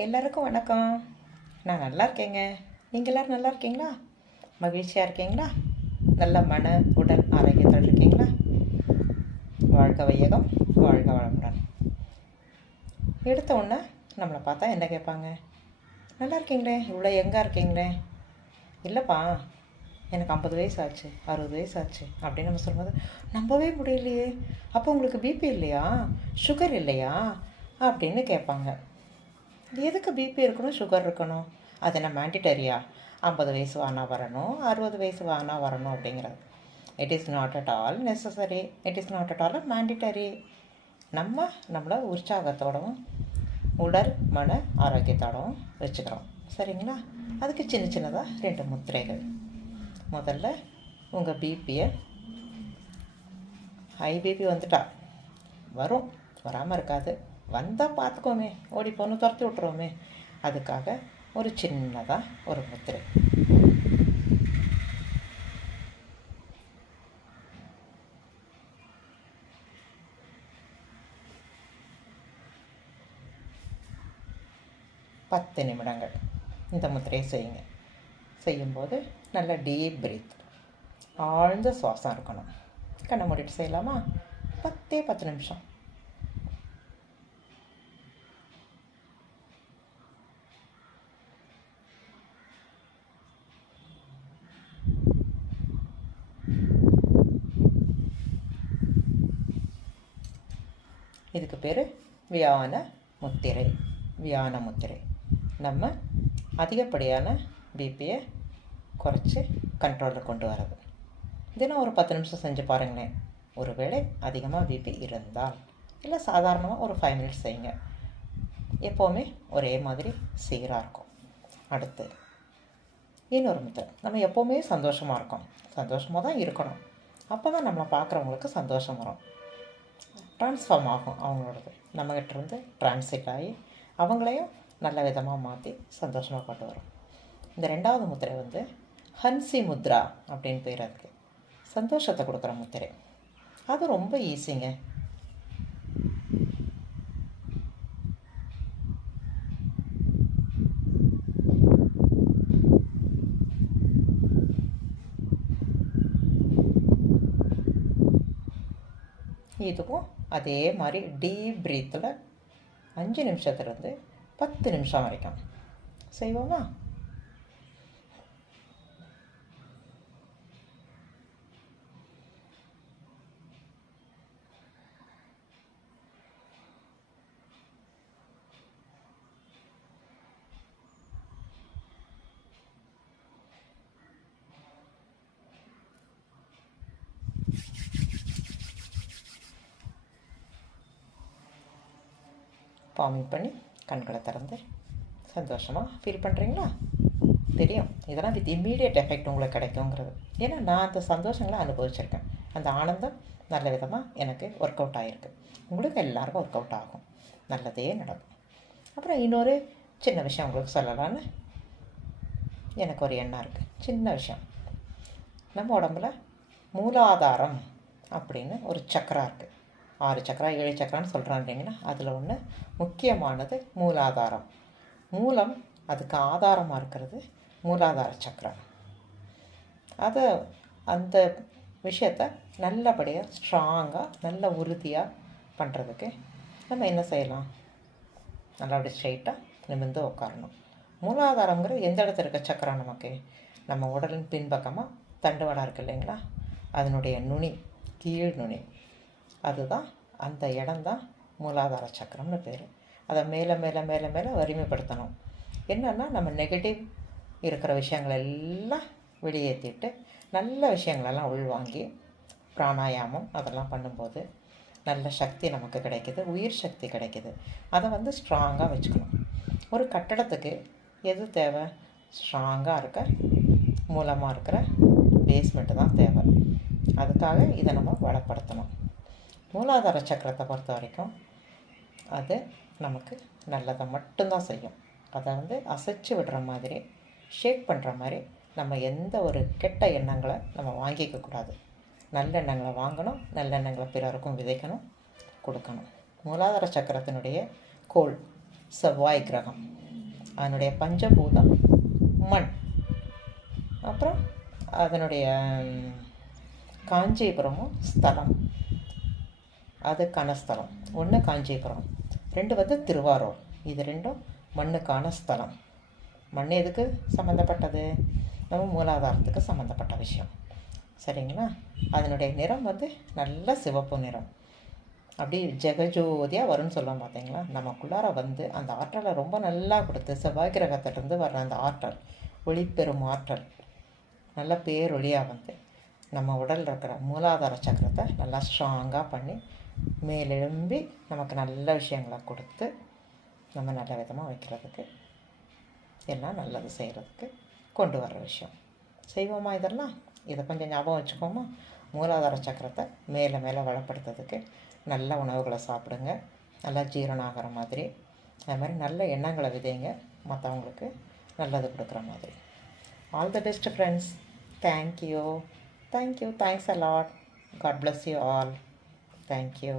எல்லாருக்கும் வணக்கம். நான் நல்லா இருக்கேங்க. நீங்கள் எல்லோரும் நல்லா இருக்கீங்களா? மகிழ்ச்சியாக இருக்கீங்களா? நல்ல மன உடல் ஆரோக்கியத்தோடு இருக்கீங்களா? வாழ்க வையகம், வாழ்க வளமுடன். எடுத்த உடனே நம்மளை பார்த்தா என்ன கேட்பாங்க? நல்லா இருக்கீங்களே, இவ்வளோ எங்கே இருக்கீங்களே? இல்லைப்பா, எனக்கு 50 வயசு ஆச்சு, 60 வயசு ஆச்சு அப்படின்னு நம்ம சொல்லும்போது நம்பவே முடியலையே. அப்போ உங்களுக்கு பிபி இல்லையா, சுகர் இல்லையா அப்படின்னு கேட்பாங்க. எதுக்கு பிபி இருக்கணும், சுகர் இருக்கணும்? அது என்ன மேண்டிட்டரியா? 50 வயசு வானா வரணும், 60 வயசு வானா வரணும் அப்படிங்கிறது. It is not at all necessary, it is not at all mandatory. நம்மளை உற்சாகத்தோடவும் உடல் மன ஆரோக்கியத்தோடவும் வச்சுக்கிறோம். சரிங்களா? அதுக்கு சின்ன சின்னதாக 2 முத்திரைகள். முதல்ல உங்கள் பிபியை, ஹை பிபி வந்துட்டா வரும், வராமல் இருக்காது, வந்தால் பார்த்துக்கோமே, ஓடி போன்னு துரத்தி விட்ருவோமே, அதுக்காக ஒரு சின்னதாக ஒரு முத்திரை. பத்து நிமிடங்கள் இந்த முத்திரையை செய்யுங்க. செய்யும்போது நல்ல டீப் பிரீத், ஆழ்ந்த சுவாசம் இருக்கணும். கண்ணை மூடிட்டு செய்யலாமா? 10 நிமிஷம். இதுக்கு பேர் வியான முத்திரை. வியான முத்திரை நம்ம அதிகப்படியான பிபியை குறைச்சி கண்ட்ரோலில் கொண்டு வர்றது. தினம் ஒரு 10 நிமிஷம் செஞ்சு பாருங்களேன். ஒருவேளை அதிகமாக பிபி இருந்தால், இல்லை சாதாரணமாக ஒரு 5 மினிட்ஸ் செய்யுங்க. எப்போவுமே ஒரே மாதிரி சீராக இருக்கும். அடுத்து இன்னொரு முத்திரை. நம்ம எப்போவுமே சந்தோஷமாக இருக்கோம், சந்தோஷமாக தான் இருக்கணும். அப்போ தான் நம்மளை பார்க்குறவங்களுக்கு சந்தோஷம் வரும், ட்ரான்ஸ்ஃபார்ம் ஆகும். அவங்களோடது நம்மகிட்டேருந்து ட்ரான்ஸ்லேட் ஆகி அவங்களையும் நல்ல விதமாக மாற்றி சந்தோஷமாக கொண்டு வரும். இந்த 2வது முத்திரை ஹன்சி முத்ரா அப்படின்னு பேர். அதுக்கு சந்தோஷத்தை கொடுக்குற முத்திரை. அது ரொம்ப ஈஸிங்க. இதுக்கும் அதே மாதிரி டீப் ப்ரீத்தில் 5 நிமிஷத்துலேருந்து 10 நிமிஷம் வரைக்கும் செய்வோமா? ஃபார்மிங் பண்ணி கண்களை திறந்து சந்தோஷமாக ஃபீல் பண்ணுறீங்களா? தெரியும், இதெல்லாம் வித் இம்மீடியட் எஃபெக்ட் உங்களுக்கு கிடைக்குங்கிறது. ஏன்னா நான் அந்த சந்தோஷங்களை அனுபவிச்சிருக்கேன். அந்த ஆனந்தம் நல்ல விதமாக எனக்கு ஒர்க் அவுட் ஆகிருக்கு. உங்களுக்கு எல்லாருக்கும் ஒர்க் அவுட் ஆகும், நல்லதே நடக்கும். அப்புறம் இன்னொரு சின்ன விஷயம் உங்களுக்கு சொல்லலான்னு எனக்கு ஒரு எண்ணம் இருக்குது. சின்ன விஷயம். நம்ம உடம்புல மூலாதாரம் அப்படின்னு ஒரு சக்கரா இருக்குது. 6 சக்கரா 7 சக்கரான்னு சொல்கிறான் இல்லைங்கன்னா, அதில் ஒன்று முக்கியமானது மூலாதாரம். மூலம், அதுக்கு ஆதாரமாக இருக்கிறது மூலாதார சக்கரம். அந்த விஷயத்தை நல்லபடியாக ஸ்ட்ராங்காக நல்ல உறுதியாக பண்ணுறதுக்கு நம்ம என்ன செய்யலாம்? நல்லபடியாக ஸ்ட்ரெயிட்டாக நிமிர்ந்து உட்காரணும். மூலாதாரங்கிறது எந்த இடத்துல இருக்க சக்கரம்? நமக்கு நம்ம உடலின் பின்பக்கமாக தண்டுவடம் இருக்குது இல்லைங்களா, அதனுடைய நுனி, கீழ் நுனி, அதுதான், அந்த இடம்தான் மூலாதார சக்கரம்னு பேர். அதை மேலே மேலே மேலே மேலே வலிமைப்படுத்தணும். என்னென்னா, நம்ம நெகட்டிவ் இருக்கிற விஷயங்கள் எல்லாம் வெளியேற்றிட்டு நல்ல விஷயங்களெல்லாம் உள்வாங்கி பிராணாயாமம் அதெல்லாம் பண்ணும்போது நல்ல சக்தி நமக்கு கிடைக்கிது, உயிர் சக்தி கிடைக்கிது. அதை ஸ்ட்ராங்காக வச்சுக்கணும். ஒரு கட்டடத்துக்கு எது தேவை? ஸ்ட்ராங்காக இருக்க மூலமாக இருக்கிற பேஸ்மெண்ட்டு தான் தேவை. அதுக்காக இதை நம்ம வளப்படுத்தணும். மூலாதார சக்கரத்தை பொறுத்த வரைக்கும் அது நமக்கு நல்லதை மட்டும்தான் செய்யும். அதை அசைச்சு விடுற மாதிரி, ஷேக் பண்ணுற மாதிரி நம்ம எந்த ஒரு கெட்ட எண்ணங்களை நம்ம வாங்கிக்கக்கூடாது. நல்ல எண்ணங்களை வாங்கணும், நல்ல எண்ணங்களை பிறருக்கும் விதைக்கணும், கொடுக்கணும். மூலாதார சக்கரத்தினுடைய கோள் செவ்வாய் கிரகம். அதனுடைய பஞ்சபூதம் மண். அப்புறம் அதனுடைய காஞ்சிபுரமும் ஸ்தலம், அதுக்கான ஸ்தலம். ஒன்று காஞ்சிபுரம், 2 திருவாரூர். இது 2 மண்ணுக்கான ஸ்தலம். மண் எதுக்கு சம்மந்தப்பட்டது? நம்ம மூலாதாரத்துக்கு சம்மந்தப்பட்ட விஷயம். சரிங்களா? அதனுடைய நிறம் நல்ல சிவப்பு நிறம். அப்படி ஜெகஜோதியாக வரும்னு சொல்லுவோம் பார்த்தீங்களா? நமக்குள்ளார அந்த ஆற்றலை ரொம்ப நல்லா கொடுத்து, செவ்வாய் கிரகத்திலிருந்து வர்ற அந்த ஆற்றல், ஒளிப்பெறும் ஆற்றல், நல்ல பேரொழியாக நம்ம உடலில் இருக்கிற மூலாதார சக்கரத்தை நல்லா ஸ்ட்ராங்காக பண்ணி மேலெழும்பி நமக்கு நல்ல விஷயங்களை கொடுத்து நம்ம நல்ல விதமாக வைக்கிறதுக்கு, எல்லாம் நல்லது செய்கிறதுக்கு கொண்டு வர்ற விஷயம். செய்வோமா இதெல்லாம்? இதை கொஞ்சம் ஞாபகம் வச்சுக்கோமா? மூலாதார சக்கரத்தை மேலே மேலே வளப்படுத்துறதுக்கு நல்ல உணவுகளை சாப்பிடுங்க, நல்லா ஜீரணம் ஆகிற மாதிரி. அது மாதிரி நல்ல எண்ணங்களை விதைங்க, மற்றவங்களுக்கு நல்லது கொடுக்குற மாதிரி. All the best friends. Thank you. Thanks a lot. God bless you all. Thank you.